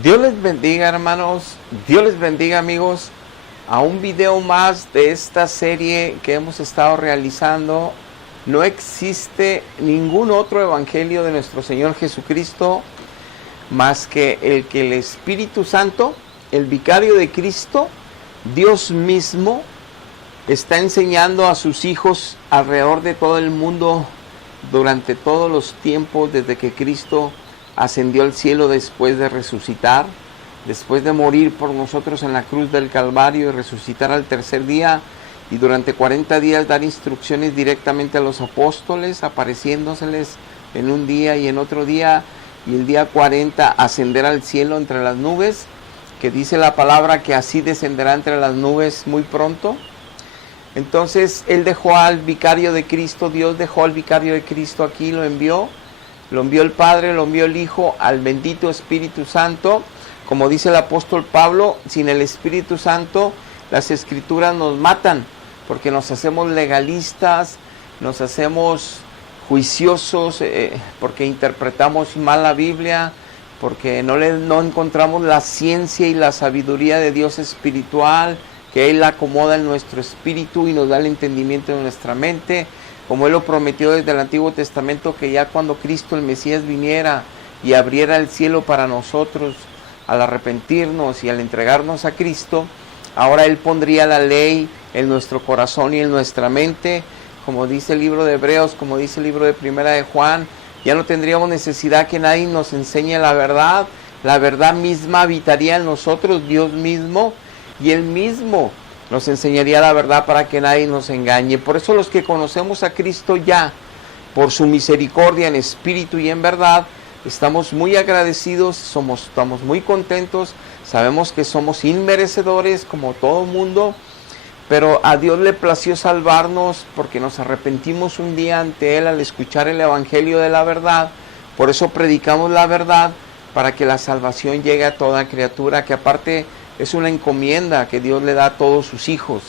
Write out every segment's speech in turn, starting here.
Dios les bendiga, hermanos, Dios les bendiga, amigos, a un video más de esta serie que hemos estado realizando. No existe ningún otro evangelio de nuestro Señor Jesucristo más que el Espíritu Santo, el vicario de Cristo, Dios mismo, está enseñando a sus hijos alrededor de todo el mundo durante todos los tiempos desde que Cristo ascendió al cielo después de resucitar, después de morir por nosotros en la cruz del Calvario y resucitar al tercer día, y durante 40 días dar instrucciones directamente a los apóstoles, apareciéndoseles en un día y en otro día, y el día 40 ascender al cielo entre las nubes, que dice la palabra que así descenderá entre las nubes muy pronto. Entonces Él dejó al vicario de Cristo, Dios dejó al vicario de Cristo aquí, lo envió el Padre, lo envió el Hijo, al bendito Espíritu Santo. Como dice el apóstol Pablo, sin el Espíritu Santo las Escrituras nos matan, porque nos hacemos legalistas, nos hacemos juiciosos, porque interpretamos mal la Biblia, porque no encontramos la ciencia y la sabiduría de Dios espiritual, que Él acomoda en nuestro espíritu y nos da el entendimiento de nuestra mente, como Él lo prometió desde el Antiguo Testamento, que ya cuando Cristo el Mesías viniera y abriera el cielo para nosotros, al arrepentirnos y al entregarnos a Cristo, ahora Él pondría la ley en nuestro corazón y en nuestra mente, como dice el libro de Hebreos, como dice el libro de Primera de Juan. Ya no tendríamos necesidad que nadie nos enseñe la verdad misma habitaría en nosotros, Dios mismo, y Él mismo nos enseñaría la verdad para que nadie nos engañe. Por eso los que conocemos a Cristo ya, por su misericordia en espíritu y en verdad, estamos muy agradecidos, estamos muy contentos, sabemos que somos inmerecedores como todo mundo, pero a Dios le plació salvarnos porque nos arrepentimos un día ante Él al escuchar el Evangelio de la verdad. Por eso predicamos la verdad, para que la salvación llegue a toda criatura, que aparte es una encomienda que Dios le da a todos sus hijos.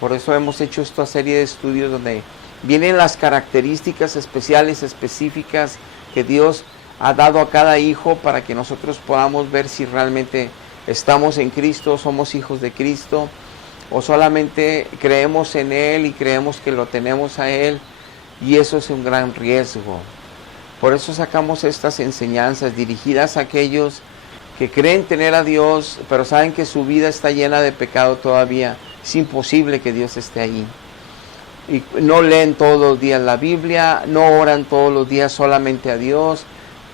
Por eso hemos hecho esta serie de estudios donde vienen las características especiales, específicas que Dios ha dado a cada hijo, para que nosotros podamos ver si realmente estamos en Cristo, somos hijos de Cristo, o solamente creemos en Él y creemos que lo tenemos a Él, y eso es un gran riesgo. Por eso sacamos estas enseñanzas dirigidas a aquellos que creen tener a Dios, pero saben que su vida está llena de pecado todavía. Es imposible que Dios esté ahí. Y no leen todos los días la Biblia, no oran todos los días solamente a Dios,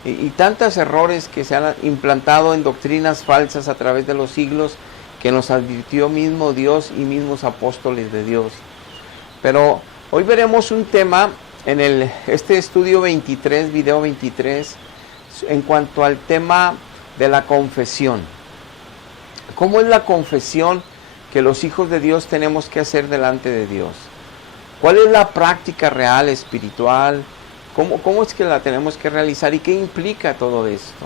y tantos errores que se han implantado en doctrinas falsas a través de los siglos, que nos advirtió mismo Dios y mismos apóstoles de Dios. Pero hoy veremos un tema en este estudio 23, video 23, en cuanto al tema de la confesión. ¿Cómo es la confesión que los hijos de Dios tenemos que hacer delante de Dios? ¿Cuál es la práctica real, espiritual? ¿Cómo es que la tenemos que realizar y qué implica todo esto?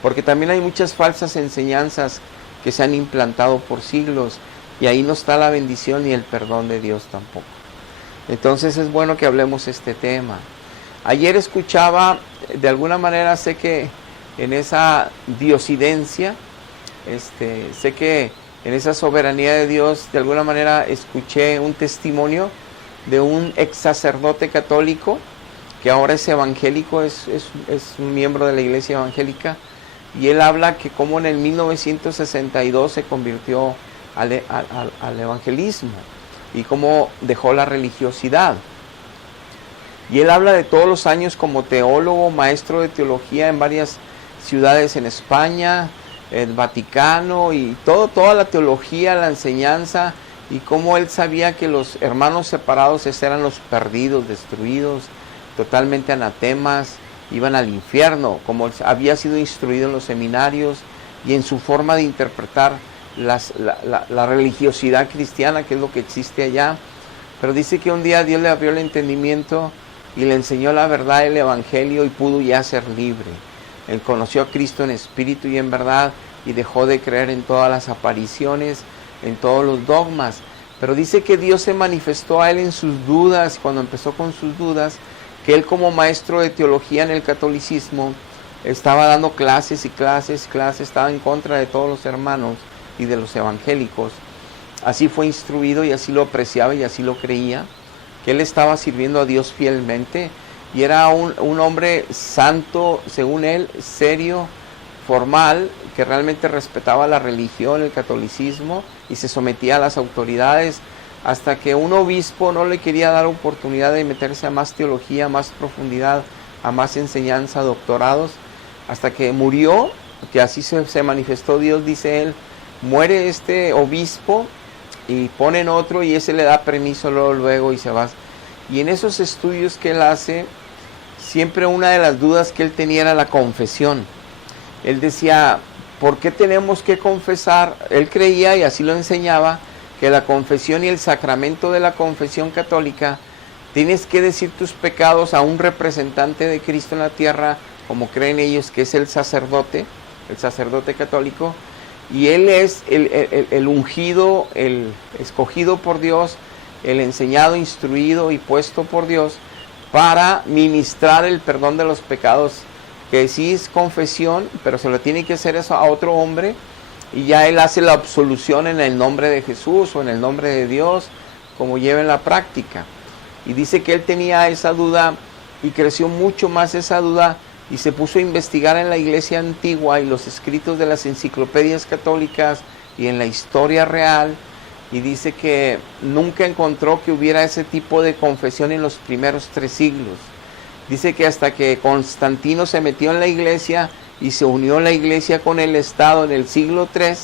Porque también hay muchas falsas enseñanzas que se han implantado por siglos, y ahí no está la bendición ni el perdón de Dios tampoco. Entonces es bueno que hablemos este tema. Ayer escuchaba, de alguna manera sé que en esa diosidencia, sé que en esa soberanía de Dios, de alguna manera escuché un testimonio de un ex sacerdote católico, que ahora es evangélico, es un miembro de la iglesia evangélica, y él habla que como en el 1962 se convirtió al evangelismo, y cómo dejó la religiosidad. Y él habla de todos los años como teólogo, maestro de teología en varias ciudades en España, el Vaticano, y toda la teología, la enseñanza, y cómo él sabía que los hermanos separados eran los perdidos, destruidos, totalmente anatemas, iban al infierno, como había sido instruido en los seminarios y en su forma de interpretar la religiosidad cristiana, que es lo que existe allá. Pero dice que un día Dios le abrió el entendimiento y le enseñó la verdad, el evangelio, y pudo ya ser libre. Él conoció a Cristo en espíritu y en verdad, y dejó de creer en todas las apariciones, en todos los dogmas. Pero dice que Dios se manifestó a él en sus dudas, cuando empezó con sus dudas, que él como maestro de teología en el catolicismo, estaba dando clases y clases, estaba en contra de todos los hermanos y de los evangélicos. Así fue instruido y así lo apreciaba y así lo creía, que él estaba sirviendo a Dios fielmente y era un hombre santo, según él, serio, formal, que realmente respetaba la religión, el catolicismo y se sometía a las autoridades, hasta que un obispo no le quería dar oportunidad de meterse a más teología, a más profundidad, a más enseñanza, doctorados, hasta que murió, que así se manifestó Dios, dice él, muere este obispo y ponen otro y ese le da permiso luego y se va. Y en esos estudios que él hace, siempre una de las dudas que él tenía era la confesión. Él decía, ¿por qué tenemos que confesar? Él creía, y así lo enseñaba, que la confesión y el sacramento de la confesión católica, tienes que decir tus pecados a un representante de Cristo en la tierra, como creen ellos que es el sacerdote católico, y él es el ungido, el escogido por Dios, el enseñado, instruido y puesto por Dios para ministrar el perdón de los pecados, que sí es confesión, pero se lo tiene que hacer eso a otro hombre, y ya él hace la absolución en el nombre de Jesús o en el nombre de Dios, como lleva en la práctica. Y dice que él tenía esa duda y creció mucho más esa duda y se puso a investigar en la iglesia antigua y los escritos de las enciclopedias católicas y en la historia real, y dice que nunca encontró que hubiera ese tipo de confesión en los primeros 3 siglos. Dice que hasta que Constantino se metió en la iglesia y se unió la iglesia con el Estado en el siglo III,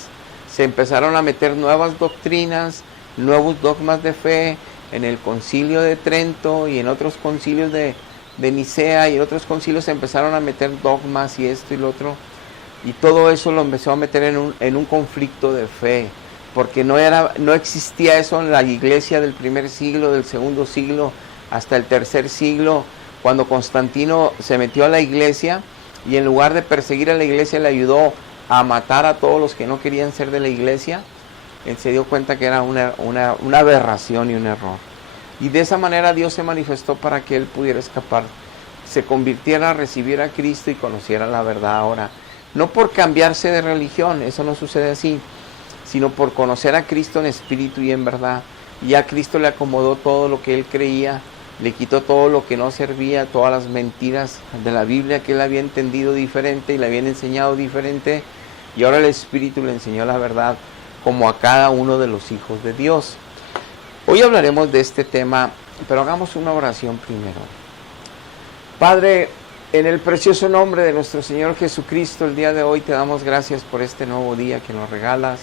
se empezaron a meter nuevas doctrinas, nuevos dogmas de fe en el concilio de Trento y en otros concilios de Nicea, y en otros concilios se empezaron a meter dogmas y esto y lo otro, y todo eso lo empezó a meter en un conflicto de fe, porque no existía eso en la iglesia del primer siglo, del segundo siglo, hasta el tercer siglo, cuando Constantino se metió a la iglesia y en lugar de perseguir a la iglesia le ayudó a matar a todos los que no querían ser de la iglesia. Él se dio cuenta que era una aberración y un error. Y de esa manera Dios se manifestó para que él pudiera escapar, se convirtiera, recibiera a Cristo y conociera la verdad ahora. No por cambiarse de religión, eso no sucede así, sino por conocer a Cristo en espíritu y en verdad. Y a Cristo le acomodó todo lo que él creía, le quitó todo lo que no servía, todas las mentiras de la Biblia que él había entendido diferente y le habían enseñado diferente, y ahora el Espíritu le enseñó la verdad como a cada uno de los hijos de Dios. Hoy hablaremos de este tema, pero hagamos una oración primero. Padre, en el precioso nombre de nuestro Señor Jesucristo, el día de hoy te damos gracias por este nuevo día que nos regalas,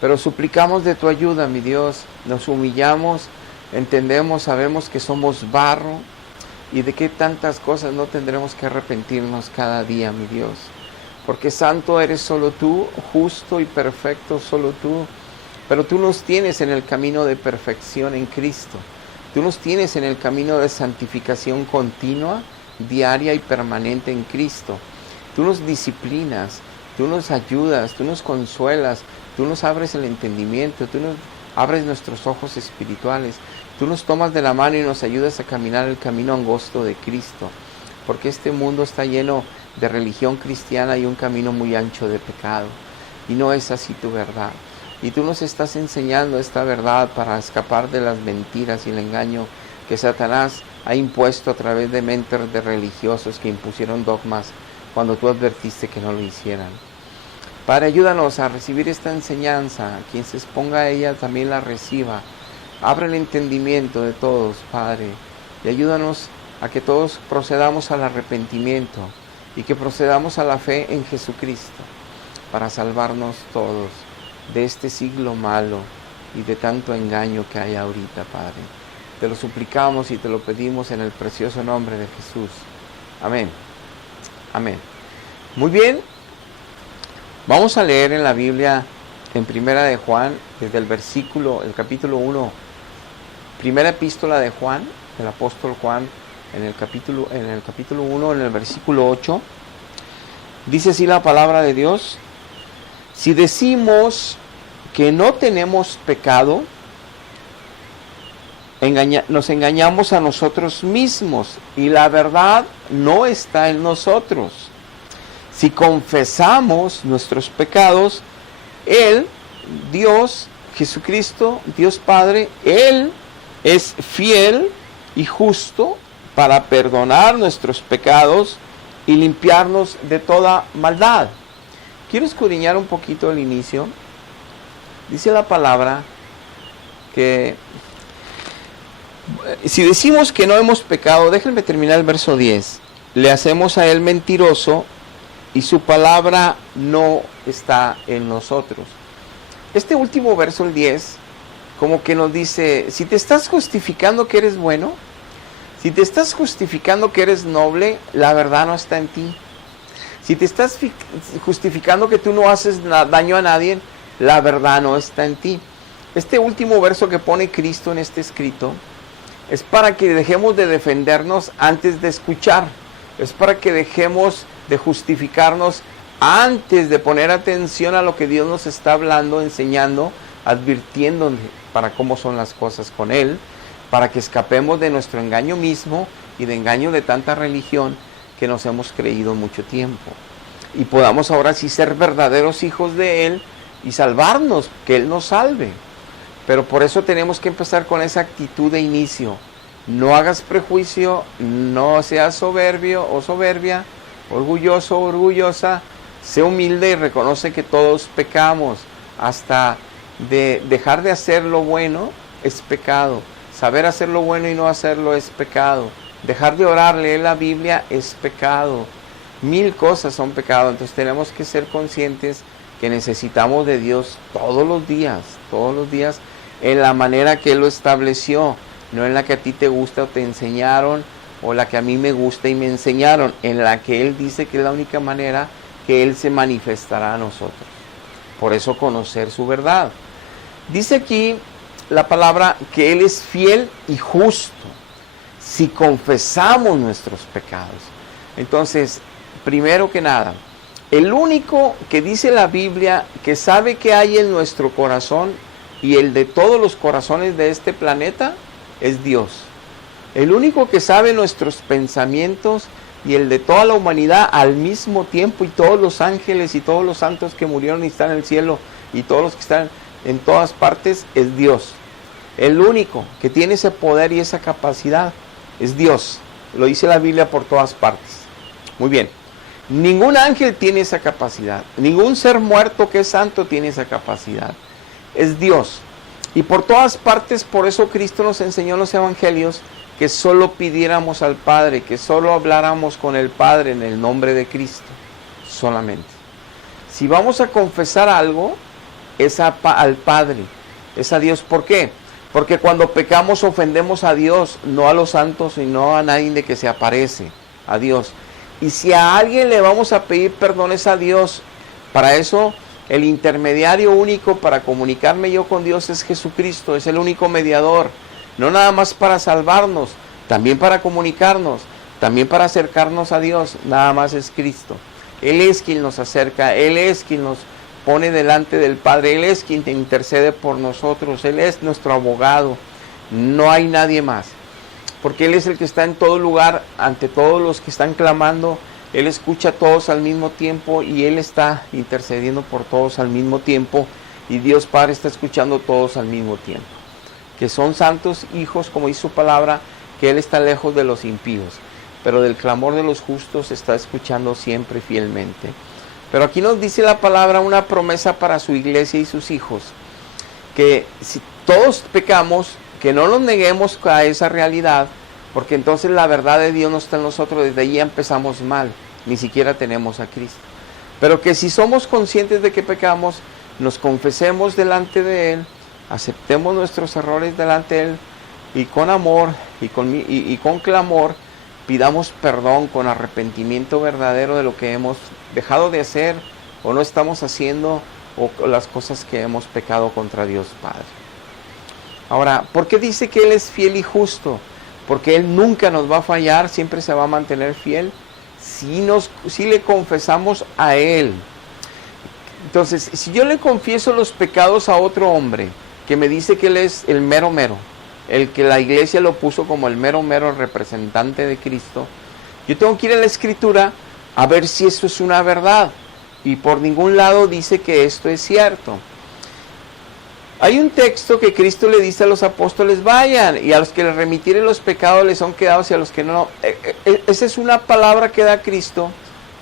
pero suplicamos de tu ayuda, mi Dios, nos humillamos, entendemos, sabemos que somos barro y de que tantas cosas no tendremos que arrepentirnos cada día, mi Dios, porque santo eres solo tú, justo y perfecto solo tú, pero tú nos tienes en el camino de perfección en Cristo, tú nos tienes en el camino de santificación continua, diaria y permanente en Cristo, tú nos disciplinas, tú nos ayudas, tú nos consuelas, tú nos abres el entendimiento, tú nos abres nuestros ojos espirituales, tú nos tomas de la mano y nos ayudas a caminar el camino angosto de Cristo, porque este mundo está lleno de religión cristiana y un camino muy ancho de pecado, y no es así tu verdad. Y tú nos estás enseñando esta verdad para escapar de las mentiras y el engaño que Satanás ha impuesto a través de mentes de religiosos que impusieron dogmas cuando tú advertiste que no lo hicieran. Padre, ayúdanos a recibir esta enseñanza, quien se exponga a ella también la reciba. Abre el entendimiento de todos, Padre, y ayúdanos a que todos procedamos al arrepentimiento y que procedamos a la fe en Jesucristo para salvarnos todos de este siglo malo y de tanto engaño que hay ahorita, Padre. Te lo suplicamos y te lo pedimos en el precioso nombre de Jesús. Amén. Amén. Muy bien. Vamos a leer en la Biblia, en Primera de Juan, desde el capítulo 1, primera epístola de Juan, del apóstol Juan, en el capítulo 1, en el versículo 8, dice así la palabra de Dios: si decimos que no tenemos pecado, nos engañamos a nosotros mismos y la verdad no está en nosotros. Si confesamos nuestros pecados, Él, Dios, Jesucristo, Dios Padre, Él es fiel y justo para perdonar nuestros pecados y limpiarnos de toda maldad. Quiero escudriñar un poquito el inicio. Dice la palabra que si decimos que no hemos pecado, déjenme terminar el verso 10, le hacemos a Él mentiroso y su palabra no está en nosotros. Este último verso, el 10, como que nos dice, si te estás justificando que eres bueno, si te estás justificando que eres noble, la verdad no está en ti. Si te estás justificando que tú no haces daño a nadie, la verdad no está en ti. Este último verso que pone Cristo en este escrito es para que dejemos de defendernos antes de escuchar. Es para que dejemos de justificarnos antes de poner atención a lo que Dios nos está hablando, enseñando, advirtiéndole para cómo son las cosas con Él, para que escapemos de nuestro engaño mismo y de engaño de tanta religión que nos hemos creído mucho tiempo. Y podamos ahora sí ser verdaderos hijos de Él y salvarnos, que Él nos salve. Pero por eso tenemos que empezar con esa actitud de inicio. No hagas prejuicio, no seas soberbio o soberbia, orgulloso o orgullosa. Sé humilde y reconoce que todos pecamos. Hasta de dejar de hacer lo bueno es pecado. Saber hacer lo bueno y no hacerlo es pecado. Dejar de orar, leer la Biblia es pecado. 1000 cosas son pecado. Entonces tenemos que ser conscientes que necesitamos de Dios todos los días, en la manera que Él lo estableció, no en la que a ti te gusta o te enseñaron, o la que a mí me gusta y me enseñaron, en la que Él dice que es la única manera que Él se manifestará a nosotros. Por eso conocer su verdad. Dice aquí la palabra que Él es fiel y justo si confesamos nuestros pecados. Entonces, primero que nada, el único que dice la Biblia que sabe qué hay en nuestro corazón y el de todos los corazones de este planeta es Dios. El único que sabe nuestros pensamientos y el de toda la humanidad al mismo tiempo, y todos los ángeles y todos los santos que murieron y están en el cielo y todos los que están en todas partes, es Dios. El único que tiene ese poder y esa capacidad es Dios. Lo dice la Biblia por todas partes. Muy bien. Ningún ángel tiene esa capacidad. Ningún ser muerto que es santo tiene esa capacidad. Es Dios. Y por todas partes, por eso Cristo nos enseñó en los evangelios que solo pidiéramos al Padre, que solo habláramos con el Padre en el nombre de Cristo. Solamente. Si vamos a confesar algo, es al Padre, es a Dios. ¿Por qué? Porque cuando pecamos ofendemos a Dios, no a los santos y no a nadie de que se aparece, a Dios. Y si a alguien le vamos a pedir perdón es a Dios. Para eso el intermediario único para comunicarme yo con Dios es Jesucristo, es el único mediador. No nada más para salvarnos, también para comunicarnos, también para acercarnos a Dios, nada más es Cristo. Él es quien nos acerca, Él es quien nos pone delante del Padre, Él es quien intercede por nosotros, Él es nuestro abogado, no hay nadie más. Porque Él es el que está en todo lugar, ante todos los que están clamando, Él escucha a todos al mismo tiempo y Él está intercediendo por todos al mismo tiempo, y Dios Padre está escuchando a todos al mismo tiempo. Que son santos hijos, como dice su palabra, que Él está lejos de los impíos, pero del clamor de los justos está escuchando siempre fielmente. Pero aquí nos dice la palabra una promesa para su iglesia y sus hijos, que si todos pecamos, que no nos neguemos a esa realidad, porque entonces la verdad de Dios no está en nosotros, desde ahí empezamos mal, ni siquiera tenemos a Cristo. Pero que si somos conscientes de que pecamos, nos confesemos delante de Él, aceptemos nuestros errores delante de Él, y con amor y con clamor pidamos perdón con arrepentimiento verdadero de lo que hemos dejado de hacer o no estamos haciendo, o las cosas que hemos pecado contra Dios Padre. Ahora, ¿por qué dice que Él es fiel y justo? Porque Él nunca nos va a fallar, siempre se va a mantener fiel si le confesamos a Él. Entonces, si yo le confieso los pecados a otro hombre que me dice que Él es el mero mero, el que la iglesia lo puso como el mero mero representante de Cristo, yo tengo que ir a la Escritura a ver si eso es una verdad. Y por ningún lado dice que esto es cierto. Hay un texto que Cristo le dice a los apóstoles, vayan, y a los que les remitieren los pecados les son quedados y a los que no. Esa es una palabra que da Cristo,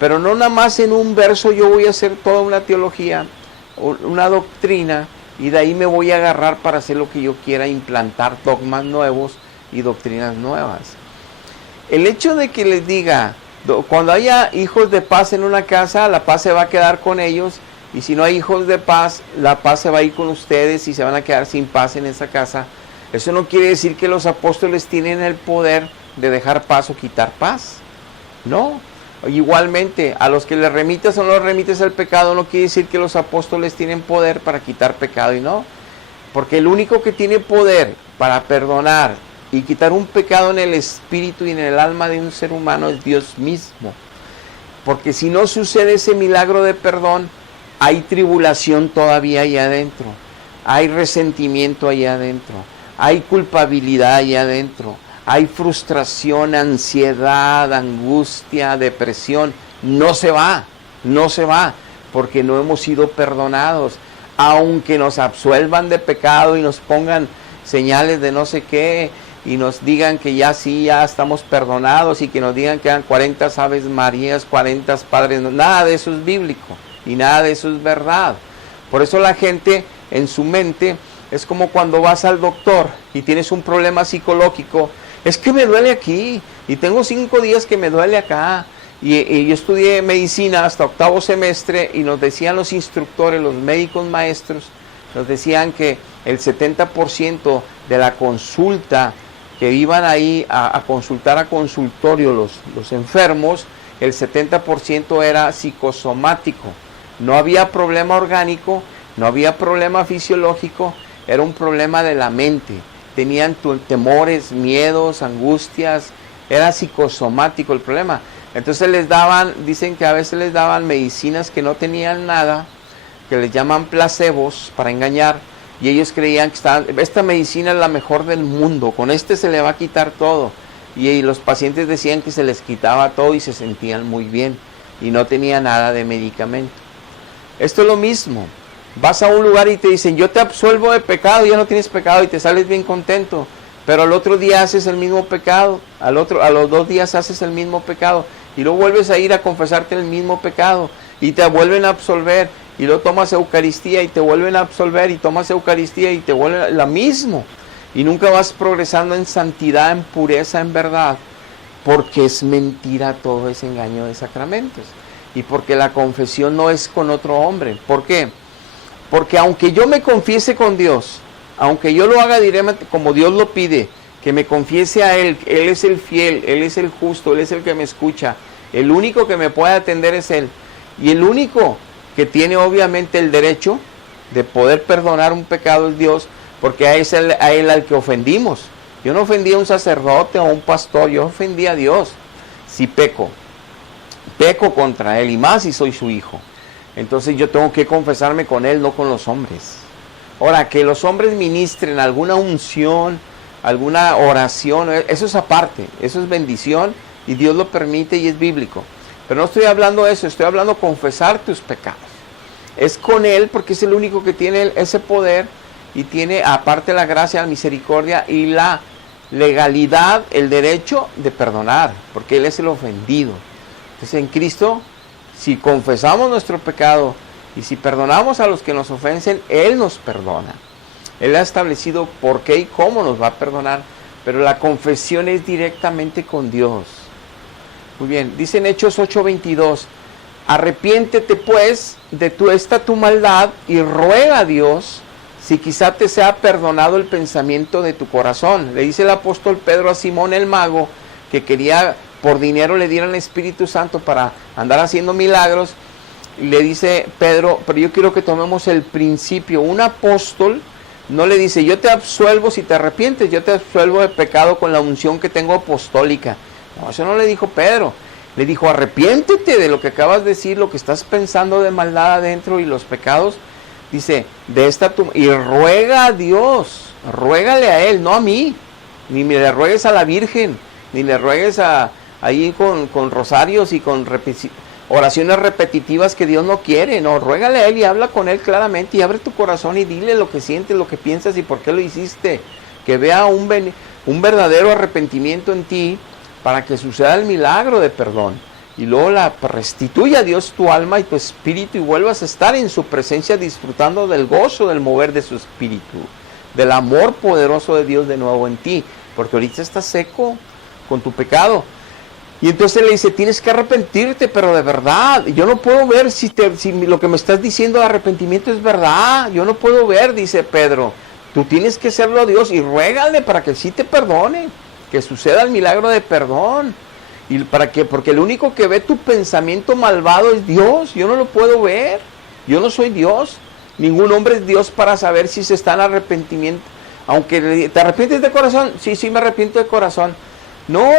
pero no nada más en un verso yo voy a hacer toda una teología, una doctrina, y de ahí me voy a agarrar para hacer lo que yo quiera, implantar dogmas nuevos y doctrinas nuevas. El hecho de que les diga, cuando haya hijos de paz en una casa, la paz se va a quedar con ellos, y si no hay hijos de paz, la paz se va a ir con ustedes y se van a quedar sin paz en esa casa. Eso no quiere decir que los apóstoles tienen el poder de dejar paz o quitar paz. No. Igualmente, a los que les remites o no les remites el pecado, no quiere decir que los apóstoles tienen poder para quitar pecado, y no. Porque el único que tiene poder para perdonar y quitar un pecado en el espíritu y en el alma de un ser humano es Dios mismo. Porque si no sucede ese milagro de perdón, hay tribulación todavía allá adentro, hay resentimiento allá adentro, hay culpabilidad allá adentro, hay frustración, ansiedad, angustia, depresión. No se va, porque no hemos sido perdonados. Aunque nos absuelvan de pecado y nos pongan señales de no sé qué, y nos digan que ya sí, ya estamos perdonados, y que nos digan que eran 40 Aves Marías, 40 Padres, nada de eso es bíblico. Y nada de eso es verdad. Por eso la gente en su mente es como cuando vas al doctor y tienes un problema psicológico. Es que me duele aquí y tengo 5 días que me duele acá. Y yo estudié medicina hasta 8º semestre y nos decían los instructores, los médicos maestros, nos decían que el 70% de la consulta que iban ahí a consultar a consultorio los enfermos, el 70% era psicosomático. No había problema orgánico, no había problema fisiológico, era un problema de la mente. Tenían temores, miedos, angustias, era psicosomático el problema. Entonces les daban, dicen que a veces les daban medicinas que no tenían nada, que les llaman placebos para engañar, y ellos creían que esta medicina es la mejor del mundo, con se le va a quitar todo. Y los pacientes decían que se les quitaba todo y se sentían muy bien, y no tenía nada de medicamento. Esto es lo mismo. Vas a un lugar y te dicen, yo te absuelvo de pecado, ya no tienes pecado, y te sales bien contento. Pero al otro día haces el mismo pecado, a los 2 días haces el mismo pecado, y luego vuelves a ir a confesarte el mismo pecado, y te vuelven a absolver, y luego tomas Eucaristía, y te vuelven a absolver, y tomas Eucaristía, y te vuelven lo mismo. Y nunca vas progresando en santidad, en pureza, en verdad, porque es mentira todo ese engaño de sacramentos. Y porque la confesión no es con otro hombre. ¿Por qué? Porque aunque yo me confiese con Dios, aunque yo lo haga directamente como Dios lo pide, que me confiese a Él, Él es el fiel, Él es el justo, Él es el que me escucha, el único que me puede atender es Él, y el único que tiene obviamente el derecho de poder perdonar un pecado es Dios, porque a Él al que ofendimos. Yo no ofendí a un sacerdote o a un pastor, yo ofendí a Dios. Si peco contra Él, y más si soy su hijo, entonces yo tengo que confesarme con Él, no con los hombres. Ahora, que los hombres ministren alguna unción, alguna oración, eso es aparte, eso es bendición, y Dios lo permite y es bíblico. Pero no estoy hablando de eso, estoy hablando de confesar tus pecados. Es con Él, porque es el único que tiene ese poder, y tiene aparte la gracia, la misericordia y la legalidad, el derecho de perdonar, porque Él es el ofendido. Entonces en Cristo, si confesamos nuestro pecado y si perdonamos a los que nos ofenden, Él nos perdona. Él ha establecido por qué y cómo nos va a perdonar, pero la confesión es directamente con Dios. Muy bien, dice en Hechos 8:22, arrepiéntete pues de esta tu maldad y ruega a Dios si quizá te sea perdonado el pensamiento de tu corazón. Le dice el apóstol Pedro a Simón el mago, que quería por dinero le dieran el Espíritu Santo para andar haciendo milagros. Y le dice Pedro, pero yo quiero que tomemos el principio. Un apóstol no le dice, yo te absuelvo si te arrepientes, yo te absuelvo de pecado con la unción que tengo apostólica. No, eso no le dijo Pedro. Le dijo, arrepiéntete de lo que acabas de decir, lo que estás pensando de maldad adentro y los pecados. Dice, y ruega a Dios, ruégale a Él, no a mí, ni me le ruegues a la Virgen, ni le ruegues a ahí con rosarios y con oraciones repetitivas que Dios no quiere. No, ruégale a Él y habla con Él claramente y abre tu corazón y dile lo que sientes, lo que piensas y por qué lo hiciste. Que vea un verdadero arrepentimiento en ti para que suceda el milagro de perdón. Y luego restituya a Dios tu alma y tu espíritu y vuelvas a estar en su presencia disfrutando del gozo del mover de su espíritu, del amor poderoso de Dios de nuevo en ti, porque ahorita estás seco con tu pecado. Y entonces le dice, tienes que arrepentirte, pero de verdad. Yo no puedo ver si lo que me estás diciendo de arrepentimiento es verdad. Yo no puedo ver, dice Pedro. Tú tienes que hacerlo a Dios y ruégale para que sí te perdone, que suceda el milagro de perdón. Y porque el único que ve tu pensamiento malvado es Dios. Yo no lo puedo ver. Yo no soy Dios. Ningún hombre es Dios para saber si se está en arrepentimiento. Aunque te arrepientes de corazón, sí me arrepiento de corazón. No,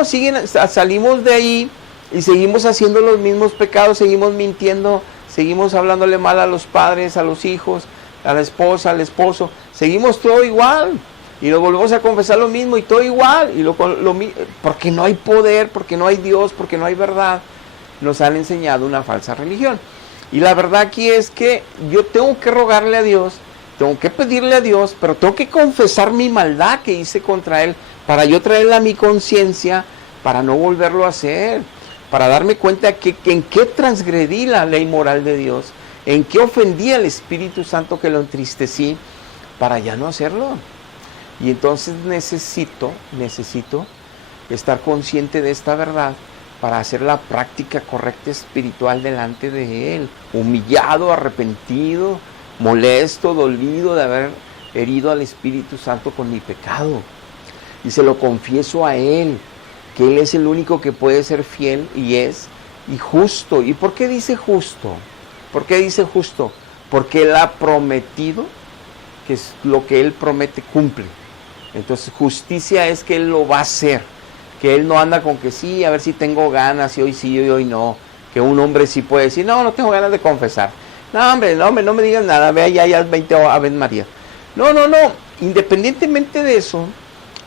salimos de ahí y seguimos haciendo los mismos pecados, seguimos mintiendo, seguimos hablándole mal a los padres, a los hijos, a la esposa, al esposo. Seguimos todo igual y nos volvemos a confesar lo mismo y todo igual. Porque no hay poder, porque no hay Dios, porque no hay verdad. Nos han enseñado una falsa religión. Y la verdad aquí es que yo tengo que rogarle a Dios, tengo que pedirle a Dios, pero tengo que confesar mi maldad que hice contra Él, para yo traerla a mi conciencia, para no volverlo a hacer, para darme cuenta en qué transgredí la ley moral de Dios, en qué ofendí al Espíritu Santo que lo entristecí, para ya no hacerlo. Y entonces necesito estar consciente de esta verdad, para hacer la práctica correcta espiritual delante de Él, humillado, arrepentido, molesto, dolido de haber herido al Espíritu Santo con mi pecado. Y se lo confieso a Él, que Él es el único que puede ser fiel y justo. ¿Y por qué dice justo? ¿Por qué dice justo? Porque Él ha prometido que es lo que Él promete cumple. Entonces justicia es que Él lo va a hacer, que Él no anda con que sí, a ver si tengo ganas, y hoy sí, y hoy no. Que un hombre sí puede decir, no tengo ganas de confesar. No me digas nada, ve allá, ya 20 Ave María. No, independientemente de eso,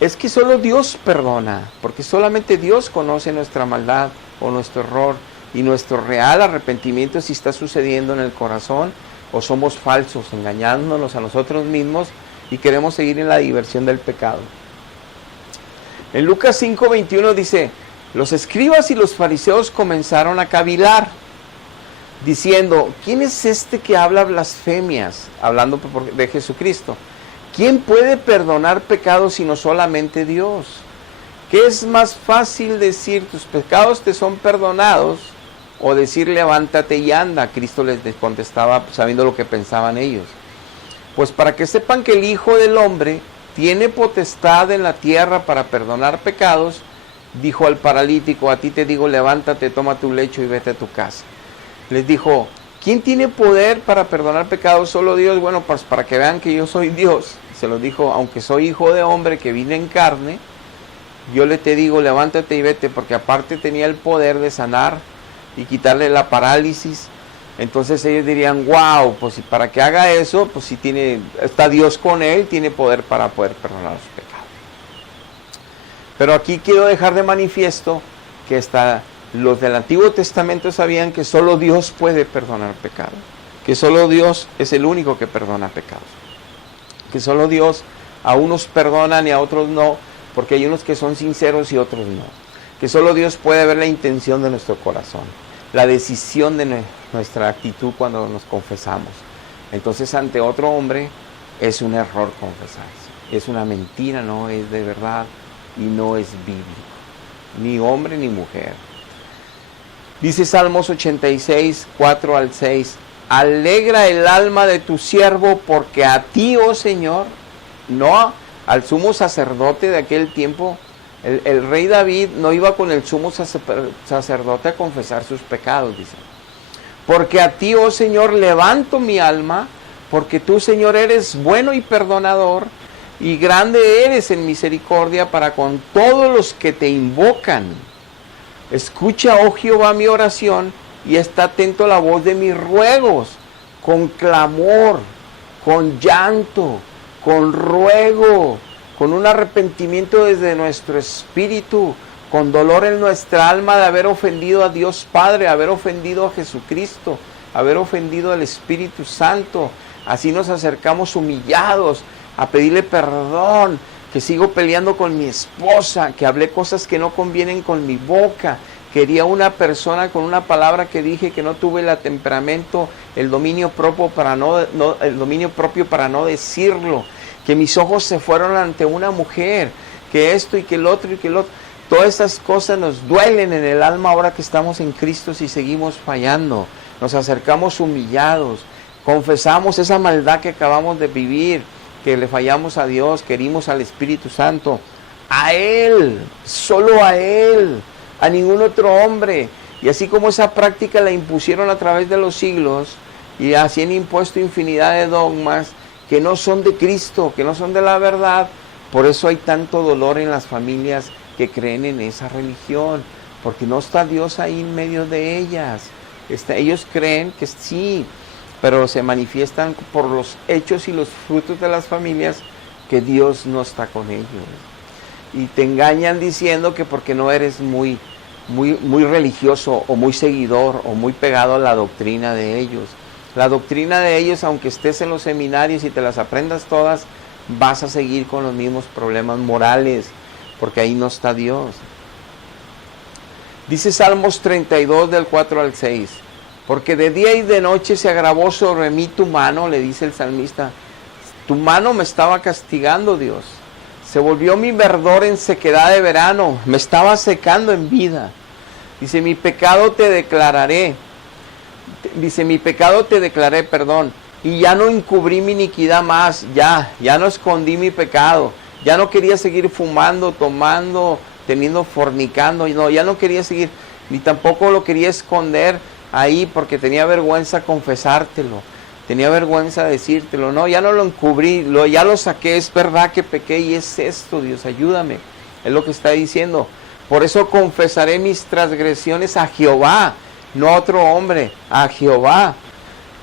es que solo Dios perdona, porque solamente Dios conoce nuestra maldad o nuestro error y nuestro real arrepentimiento si está sucediendo en el corazón o somos falsos, engañándonos a nosotros mismos y queremos seguir en la diversión del pecado. En Lucas 5:21 dice, los escribas y los fariseos comenzaron a cavilar, diciendo, ¿quién es este que habla blasfemias? Hablando de Jesucristo. ¿Quién puede perdonar pecados sino solamente Dios? ¿Qué es más fácil decir, tus pecados te son perdonados? O decir, levántate y anda. Cristo les contestaba sabiendo lo que pensaban ellos. Pues para que sepan que el Hijo del Hombre tiene potestad en la tierra para perdonar pecados, dijo al paralítico, a ti te digo, levántate, toma tu lecho y vete a tu casa. Les dijo, ¿quién tiene poder para perdonar pecados? Solo Dios. Bueno, pues para que vean que yo soy Dios. Se lo dijo, aunque soy hijo de hombre que vine en carne, yo te digo, levántate y vete, porque aparte tenía el poder de sanar y quitarle la parálisis. Entonces ellos dirían, wow, pues para que haga eso, pues si está Dios con él, tiene poder para poder perdonar sus pecados. Pero aquí quiero dejar de manifiesto que los del Antiguo Testamento sabían que solo Dios puede perdonar pecados, que solo Dios es el único que perdona pecados, que solo Dios a unos perdonan y a otros no, porque hay unos que son sinceros y otros no, que solo Dios puede ver la intención de nuestro corazón, la decisión de nuestra actitud cuando nos confesamos. Entonces ante otro hombre es un error confesarse, es una mentira, no es de verdad y no es bíblico, ni hombre ni mujer. Dice Salmos 86, 4 al 6, alegra el alma de tu siervo, porque a ti, oh Señor, no al sumo sacerdote de aquel tiempo. El rey David no iba con el sumo sacerdote a confesar sus pecados, dice. Porque a ti, oh Señor, levanto mi alma, porque tú, Señor, eres bueno y perdonador, y grande eres en misericordia para con todos los que te invocan. Escucha, oh Jehová, mi oración, y está atento a la voz de mis ruegos, con clamor, con llanto, con ruego, con un arrepentimiento desde nuestro espíritu, con dolor en nuestra alma de haber ofendido a Dios Padre, haber ofendido a Jesucristo, haber ofendido al Espíritu Santo. Así nos acercamos humillados a pedirle perdón, que sigo peleando con mi esposa, que hablé cosas que no convienen con mi boca, quería una persona con una palabra que dije que no tuve el temperamento, el dominio propio para no decirlo, que mis ojos se fueron ante una mujer, que esto y que el otro y que el otro. Todas esas cosas nos duelen en el alma ahora que estamos en Cristo y seguimos fallando. Nos acercamos humillados, confesamos esa maldad que acabamos de vivir, que le fallamos a Dios, que herimos al Espíritu Santo, a Él, solo a Él, a ningún otro hombre. Y así como esa práctica la impusieron a través de los siglos, y así han impuesto infinidad de dogmas que no son de Cristo, que no son de la verdad, por eso hay tanto dolor en las familias que creen en esa religión, porque no está Dios ahí en medio de ellas. Ellos creen que sí, pero se manifiestan por los hechos y los frutos de las familias que Dios no está con ellos. Y te engañan diciendo que porque no eres muy religioso o muy seguidor o muy pegado a la doctrina de ellos. La doctrina de ellos, aunque estés en los seminarios y te las aprendas todas, vas a seguir con los mismos problemas morales, porque ahí no está Dios. Dice Salmos 32 del 4 al 6, porque de día y de noche se agravó sobre mí tu mano, le dice el salmista, tu mano me estaba castigando, Dios. Se volvió mi verdor en sequedad de verano, me estaba secando en vida. Dice, mi pecado te declaré, y ya no encubrí mi iniquidad más, ya no escondí mi pecado, ya no quería seguir fumando, tomando, fornicando, no, ya no quería seguir, ni tampoco lo quería esconder ahí porque tenía vergüenza confesártelo, tenía vergüenza decírtelo, no, ya no lo encubrí, ya lo saqué, es verdad que pequé y es esto, Dios, ayúdame, es lo que está diciendo. Por eso confesaré mis transgresiones a Jehová, no a otro hombre, a Jehová.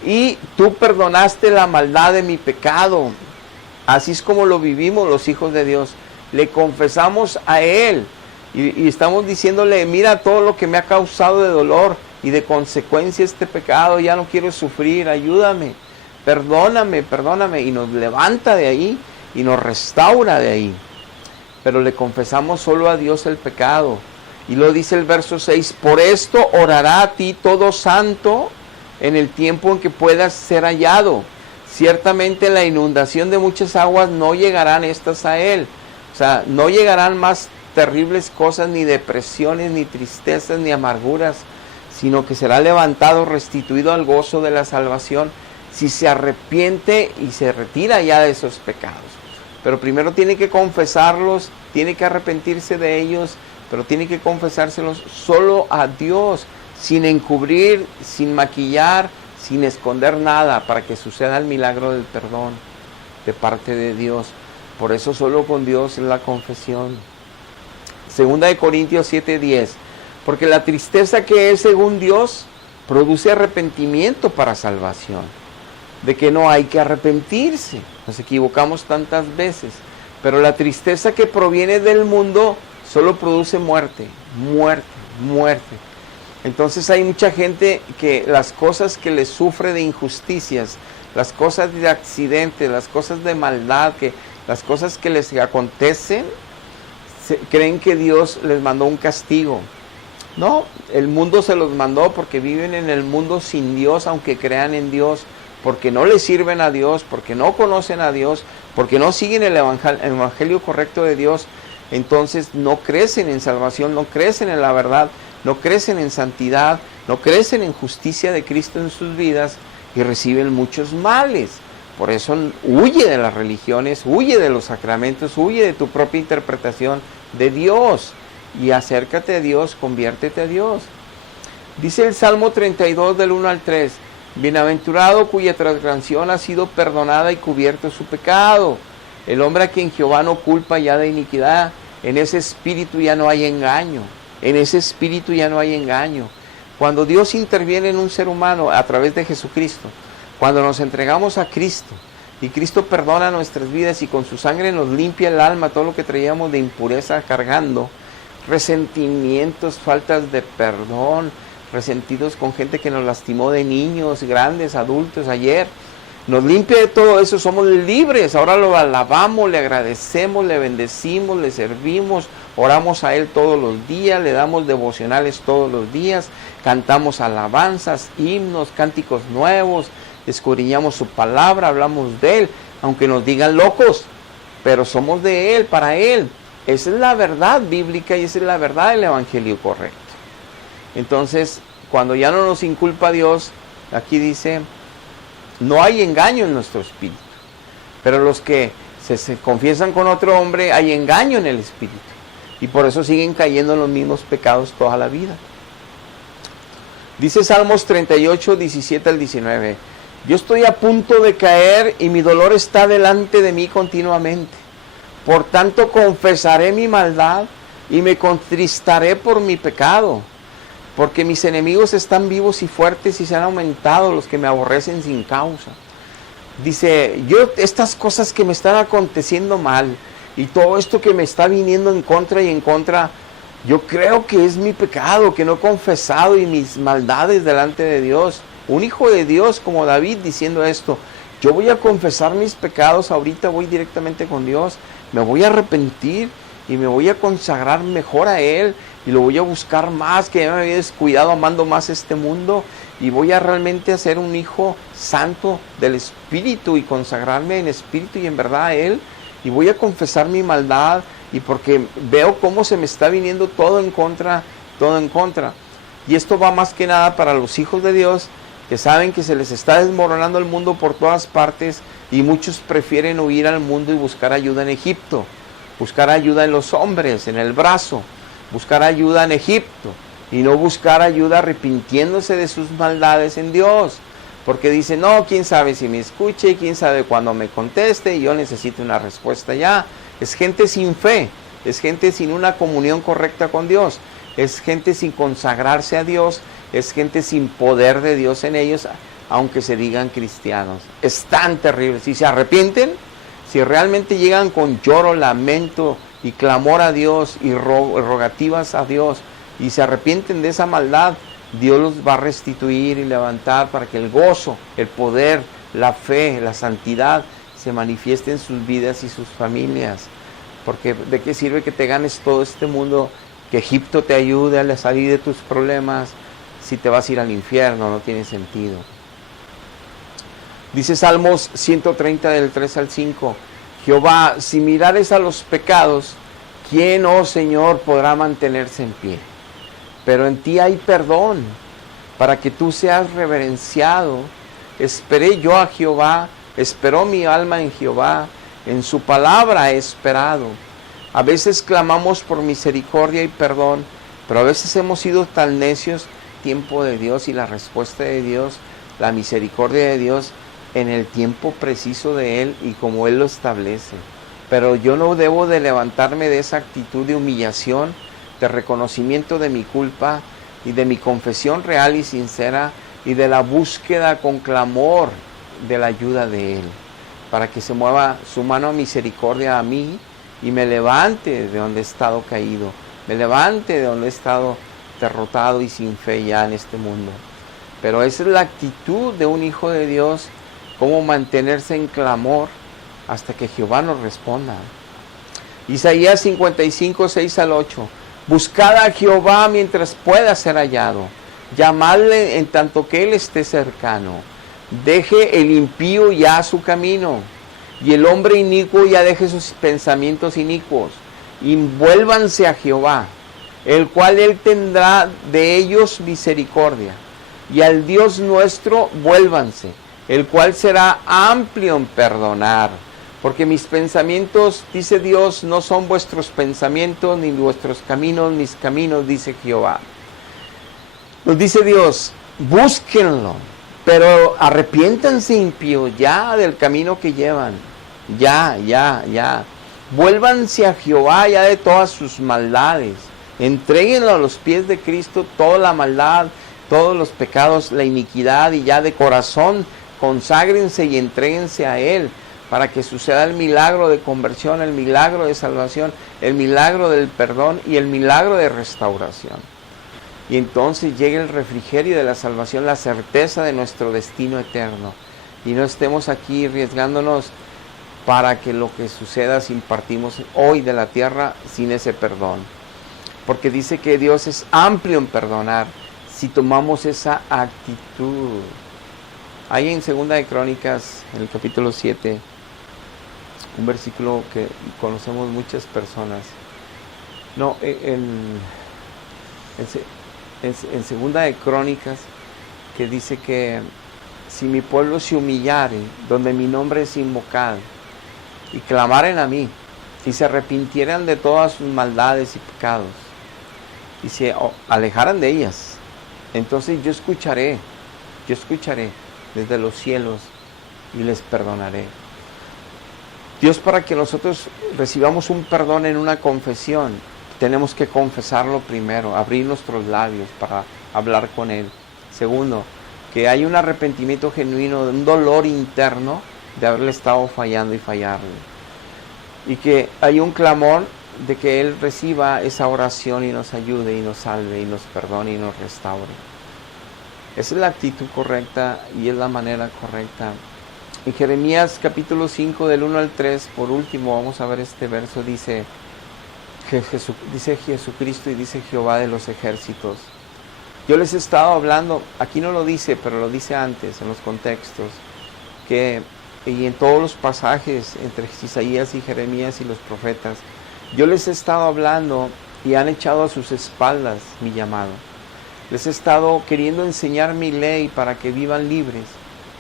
Y tú perdonaste la maldad de mi pecado. Así es como lo vivimos los hijos de Dios. Le confesamos a Él y estamos diciéndole, mira todo lo que me ha causado de dolor y de consecuencia este pecado, ya no quiero sufrir, ayúdame, perdóname, y nos levanta de ahí y nos restaura de ahí. Pero le confesamos solo a Dios el pecado. Y lo dice el verso 6, por esto orará a ti todo santo en el tiempo en que puedas ser hallado. Ciertamente la inundación de muchas aguas no llegarán estas a él. O sea, no llegarán más terribles cosas, ni depresiones, ni tristezas, ni amarguras, sino que será levantado, restituido al gozo de la salvación, si se arrepiente y se retira ya de esos pecados. Pero primero tiene que confesarlos, tiene que arrepentirse de ellos, pero tiene que confesárselos solo a Dios, sin encubrir, sin maquillar, sin esconder nada, para que suceda el milagro del perdón de parte de Dios. Por eso solo con Dios es la confesión. Segunda de Corintios 7:10, porque la tristeza que es según Dios produce arrepentimiento para salvación, de que no hay que arrepentirse, nos equivocamos tantas veces, pero la tristeza que proviene del mundo solo produce muerte. Entonces hay mucha gente que las cosas que les sufre de injusticias, las cosas de accidentes, las cosas de maldad, las cosas que les acontecen, creen que Dios les mandó un castigo. No, el mundo se los mandó porque viven en el mundo sin Dios, aunque crean en Dios, porque no le sirven a Dios, porque no conocen a Dios, porque no siguen el evangelio correcto de Dios. Entonces no crecen en salvación, no crecen en la verdad, no crecen en santidad, no crecen en justicia de Cristo en sus vidas y reciben muchos males. Por eso huye de las religiones, huye de los sacramentos, huye de tu propia interpretación de Dios y acércate a Dios, conviértete a Dios. Dice el Salmo 32 del 1 al 3, bienaventurado cuya transgresión ha sido perdonada y cubierto su pecado. El hombre a quien Jehová no culpa ya de iniquidad, en ese espíritu ya no hay engaño. En ese espíritu ya no hay engaño. Cuando Dios interviene en un ser humano a través de Jesucristo, cuando nos entregamos a Cristo y Cristo perdona nuestras vidas y con su sangre nos limpia el alma, todo lo que traíamos de impureza cargando, resentimientos, faltas de perdón, resentidos con gente que nos lastimó de niños, grandes, adultos, ayer. Nos limpia de todo eso, somos libres. Ahora lo alabamos, le agradecemos, le bendecimos, le servimos, oramos a Él todos los días, le damos devocionales todos los días, cantamos alabanzas, himnos, cánticos nuevos, escudriñamos su palabra, hablamos de Él, aunque nos digan locos, pero somos de Él, para Él. Esa es la verdad bíblica y esa es la verdad del evangelio correcto. Entonces, cuando ya no nos inculpa Dios, aquí dice, no hay engaño en nuestro espíritu. Pero los que se confiesan con otro hombre, hay engaño en el espíritu. Y por eso siguen cayendo en los mismos pecados toda la vida. Dice Salmos 38, 17 al 19. Yo estoy a punto de caer y mi dolor está delante de mí continuamente. Por tanto confesaré mi maldad y me contristaré por mi pecado. Porque mis enemigos están vivos y fuertes y se han aumentado los que me aborrecen sin causa. Dice, yo estas cosas que me están aconteciendo mal y todo esto que me está viniendo en contra y en contra, yo creo que es mi pecado, que no he confesado y mis maldades delante de Dios. Un hijo de Dios como David diciendo esto, yo voy a confesar mis pecados, ahorita voy directamente con Dios, me voy a arrepentir y me voy a consagrar mejor a Él y lo voy a buscar más, que ya me había descuidado amando más este mundo y voy a realmente ser un hijo santo del Espíritu y consagrarme en espíritu y en verdad a Él y voy a confesar mi maldad y porque veo cómo se me está viniendo todo en contra. Y esto va más que nada para los hijos de Dios que saben que se les está desmoronando el mundo por todas partes y muchos prefieren huir al mundo y buscar ayuda en Egipto, buscar ayuda en los hombres, en el brazo, buscar ayuda en Egipto y no buscar ayuda arrepintiéndose de sus maldades en Dios, porque dice, no, quién sabe si me escuche, quién sabe cuándo me conteste y yo necesito una respuesta ya. Es gente sin fe, es gente sin una comunión correcta con Dios, es gente sin consagrarse a Dios, es gente sin poder de Dios en ellos, aunque se digan cristianos. Es tan terrible. Si se arrepienten, si realmente llegan con lloro, lamento y clamor a Dios y rogativas a Dios y se arrepienten de esa maldad, Dios los va a restituir y levantar para que el gozo, el poder, la fe, la santidad se manifieste en sus vidas y sus familias. Porque ¿de qué sirve que te ganes todo este mundo, que Egipto te ayude a salir de tus problemas, si te vas a ir al infierno? No tiene sentido. Dice Salmos 130 del 3 al 5, Jehová, si mirares a los pecados, ¿quién, oh Señor, podrá mantenerse en pie? Pero en ti hay perdón, para que tú seas reverenciado. Esperé yo a Jehová, esperó mi alma en Jehová, en su palabra he esperado. A veces clamamos por misericordia y perdón, pero a veces hemos sido tan necios. Tiempo de Dios y la respuesta de Dios, la misericordia de Dios en el tiempo preciso de Él y como Él lo establece. Pero yo no debo de levantarme de esa actitud de humillación, de reconocimiento de mi culpa y de mi confesión real y sincera y de la búsqueda con clamor de la ayuda de Él, para que se mueva su mano de misericordia a mí y me levante de donde he estado caído, me levante de donde he estado derrotado y sin fe ya en este mundo. Pero esa es la actitud de un hijo de Dios, cómo mantenerse en clamor hasta que Jehová nos responda. Isaías 55, 6 al 8. Buscad a Jehová mientras pueda ser hallado, llamadle en tanto que Él esté cercano. Deje el impío ya su camino, y el hombre inicuo ya deje sus pensamientos inicuos. Y vuélvanse a Jehová, el cual Él tendrá de ellos misericordia. Y al Dios nuestro vuélvanse, el cual será amplio en perdonar. Porque mis pensamientos, dice Dios, no son vuestros pensamientos, ni vuestros caminos, mis caminos, dice Jehová. Nos dice Dios, búsquenlo, pero arrepiéntanse impíos ya del camino que llevan. Ya. Vuélvanse a Jehová ya de todas sus maldades. Entréguenlo a los pies de Cristo, toda la maldad, todos los pecados, la iniquidad, y ya de corazón conságrense y entréguense a Él, para que suceda el milagro de conversión, el milagro de salvación, el milagro del perdón y el milagro de restauración. Y entonces llegue el refrigerio de la salvación, la certeza de nuestro destino eterno. Y no estemos aquí arriesgándonos para que lo que suceda si partimos hoy de la tierra sin ese perdón. Porque dice que Dios es amplio en perdonar si tomamos esa actitud. Ahí en Segunda de Crónicas, en el capítulo 7, un versículo que conocemos muchas personas. No, en Segunda de Crónicas, que dice que si mi pueblo se humillare, donde mi nombre es invocado, y clamaren a mí, y se arrepintieran de todas sus maldades y pecados, y se alejaran de ellas, entonces yo escucharé desde los cielos y les perdonaré. Dios, para que nosotros recibamos un perdón en una confesión, tenemos que confesarlo primero, abrir nuestros labios para hablar con Él. Segundo, que hay un arrepentimiento genuino, un dolor interno de haberle estado fallando y fallarle. Y que hay un clamor de que Él reciba esa oración y nos ayude y nos salve y nos perdone y nos restaure. Esa es la actitud correcta y es la manera correcta. En Jeremías capítulo 5 del 1 al 3, por último, vamos a ver este verso, dice Jesucristo y dice Jehová de los ejércitos. Yo les he estado hablando, aquí no lo dice, pero lo dice antes, en los contextos, y en todos los pasajes entre Isaías y Jeremías y los profetas, yo les he estado hablando y han echado a sus espaldas mi llamado. Les he estado queriendo enseñar mi ley para que vivan libres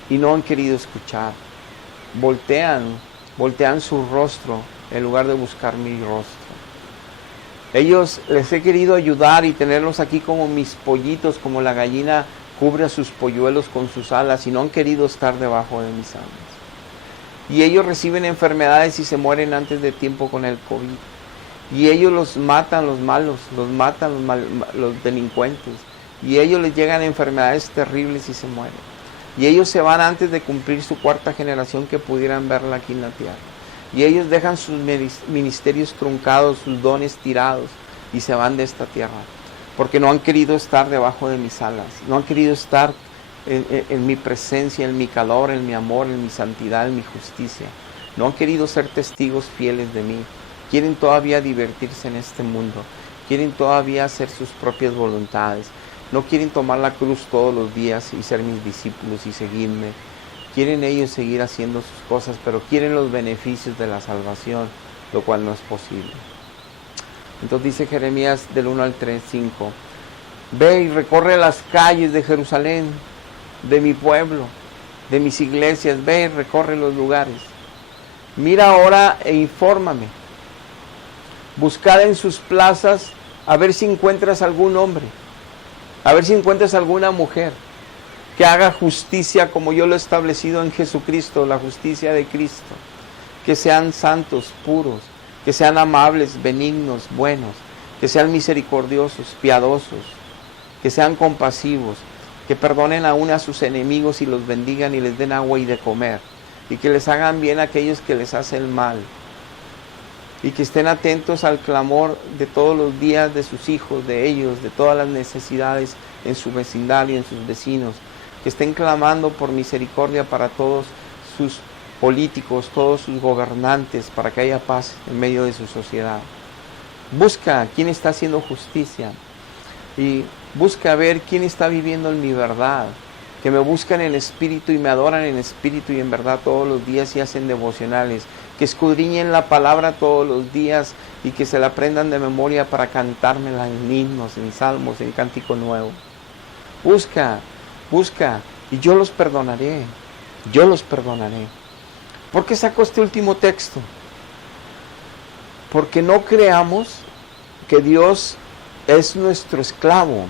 y no han querido escuchar. Voltean su rostro en lugar de buscar mi rostro. Ellos les he querido ayudar y tenerlos aquí como mis pollitos, como la gallina cubre a sus polluelos con sus alas, y no han querido estar debajo de mis alas. Y ellos reciben enfermedades y se mueren antes de tiempo con el COVID. Y ellos los matan los malos, los delincuentes. Y ellos les llegan enfermedades terribles y se mueren. Y ellos se van antes de cumplir su cuarta generación que pudieran verla aquí en la tierra. Y ellos dejan sus ministerios truncados, sus dones tirados, y se van de esta tierra. Porque no han querido estar debajo de mis alas. No han querido estar en mi presencia, en mi calor, en mi amor, en mi santidad, en mi justicia. No han querido ser testigos fieles de mí. Quieren todavía divertirse en este mundo. Quieren todavía hacer sus propias voluntades. No quieren tomar la cruz todos los días y ser mis discípulos y seguirme. Quieren ellos seguir haciendo sus cosas, pero quieren los beneficios de la salvación, lo cual no es posible. Entonces dice Jeremías del 1 al 3, 5. Ve y recorre las calles de Jerusalén, de mi pueblo, de mis iglesias. Ve y recorre los lugares. Mira ahora e infórmame. Buscad en sus plazas a ver si encuentras algún hombre. A ver si encuentras alguna mujer que haga justicia como yo lo he establecido en Jesucristo, la justicia de Cristo. Que sean santos, puros, que sean amables, benignos, buenos, que sean misericordiosos, piadosos, que sean compasivos, que perdonen aún a sus enemigos y los bendigan y les den agua y de comer, y que les hagan bien a aquellos que les hacen mal, y que estén atentos al clamor de todos los días de sus hijos, de ellos, de todas las necesidades en su vecindario, en sus vecinos, que estén clamando por misericordia para todos sus políticos, todos sus gobernantes, para que haya paz en medio de su sociedad. Busca quién está haciendo justicia y busca ver quién está viviendo en mi verdad, que me buscan en espíritu y me adoran en espíritu y en verdad todos los días y hacen devocionales, que escudriñen la palabra todos los días y que se la aprendan de memoria para cantármela en himnos, en salmos, en cántico nuevo. Busca y yo los perdonaré. ¿Por qué saco este último texto? Porque no creamos que Dios es nuestro esclavo.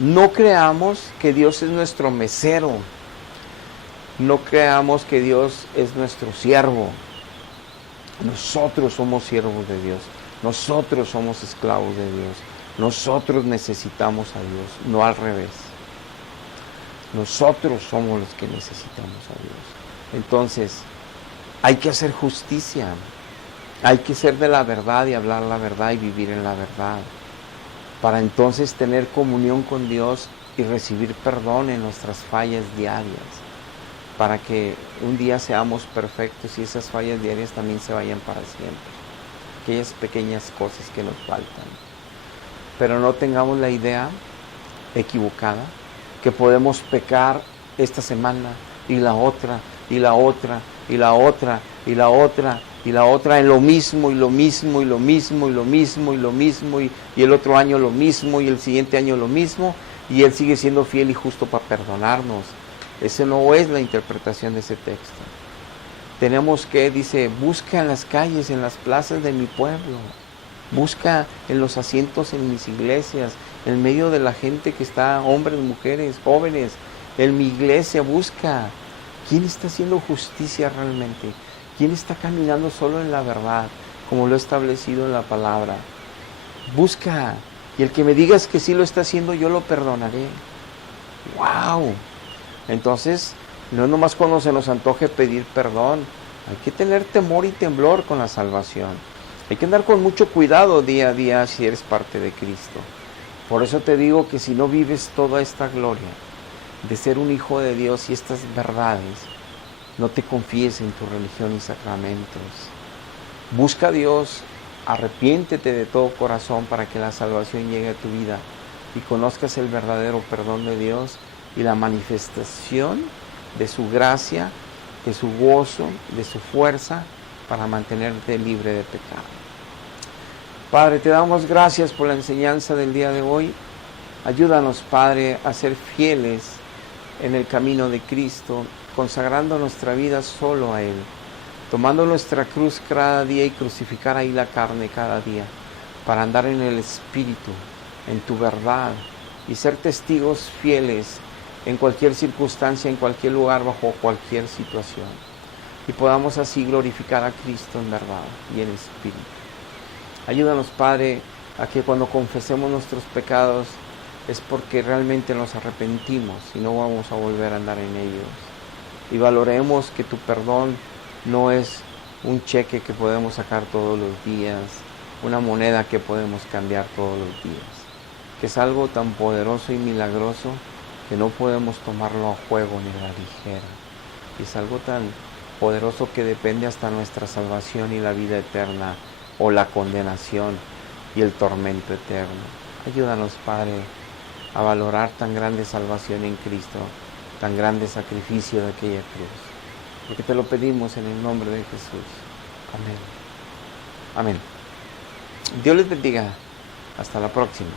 No creamos que Dios es nuestro mesero. No creamos que Dios es nuestro siervo. Nosotros somos siervos de Dios. Nosotros somos esclavos de Dios. Nosotros necesitamos a Dios, no al revés. Nosotros somos los que necesitamos a Dios. Entonces, Hay que hacer justicia. Hay que ser de la verdad y hablar la verdad y vivir en la verdad. Para entonces tener comunión con Dios y recibir perdón en nuestras fallas diarias. Para que un día seamos perfectos y esas fallas diarias también se vayan para siempre. Aquellas pequeñas cosas que nos faltan. Pero no tengamos la idea equivocada que podemos pecar esta semana y la otra y la otra y la otra y la otra y la otra en lo mismo y lo mismo y lo mismo y lo mismo y lo mismo y el otro año lo mismo y el siguiente año lo mismo, y Él sigue siendo fiel y justo para perdonarnos. Esa no es la interpretación de ese texto. Tenemos que, dice, busca en las calles, en las plazas de mi pueblo, busca en los asientos en mis iglesias, en medio de la gente que está, hombres, mujeres, jóvenes, en mi iglesia, busca. ¿Quién está haciendo justicia realmente? ¿Quién está caminando solo en la verdad, como lo he establecido en la palabra? Busca. Y el que me digas que sí lo está haciendo, yo lo perdonaré. ¡Wow! Entonces, no es nomás cuando se nos antoje pedir perdón. Hay que tener temor y temblor con la salvación. Hay que andar con mucho cuidado día a día si eres parte de Cristo. Por eso te digo que si no vives toda esta gloria de ser un hijo de Dios y estas verdades, no te confíes en tu religión y sacramentos. Busca a Dios, arrepiéntete de todo corazón para que la salvación llegue a tu vida y conozcas el verdadero perdón de Dios y la manifestación de su gracia, de su gozo, de su fuerza para mantenerte libre de pecado. Padre, te damos gracias por la enseñanza del día de hoy. Ayúdanos, Padre, a ser fieles en el camino de Cristo, consagrando nuestra vida solo a Él, tomando nuestra cruz cada día y crucificar ahí la carne cada día, para andar en el Espíritu, en tu verdad, y ser testigos fieles en cualquier circunstancia, en cualquier lugar, bajo cualquier situación. Y podamos así glorificar a Cristo en verdad y en Espíritu. Ayúdanos, Padre, a que cuando confesemos nuestros pecados es porque realmente nos arrepentimos y no vamos a volver a andar en ellos. Y valoremos que tu perdón no es un cheque que podemos sacar todos los días, una moneda que podemos cambiar todos los días, que es algo tan poderoso y milagroso que no podemos tomarlo a juego ni a la ligera. Y es algo tan poderoso que depende hasta nuestra salvación y la vida eterna, o la condenación y el tormento eterno. Ayúdanos, Padre, a valorar tan grande salvación en Cristo, tan grande sacrificio de aquella cruz. Porque te lo pedimos en el nombre de Jesús. Amén. Amén. Dios les bendiga. Hasta la próxima.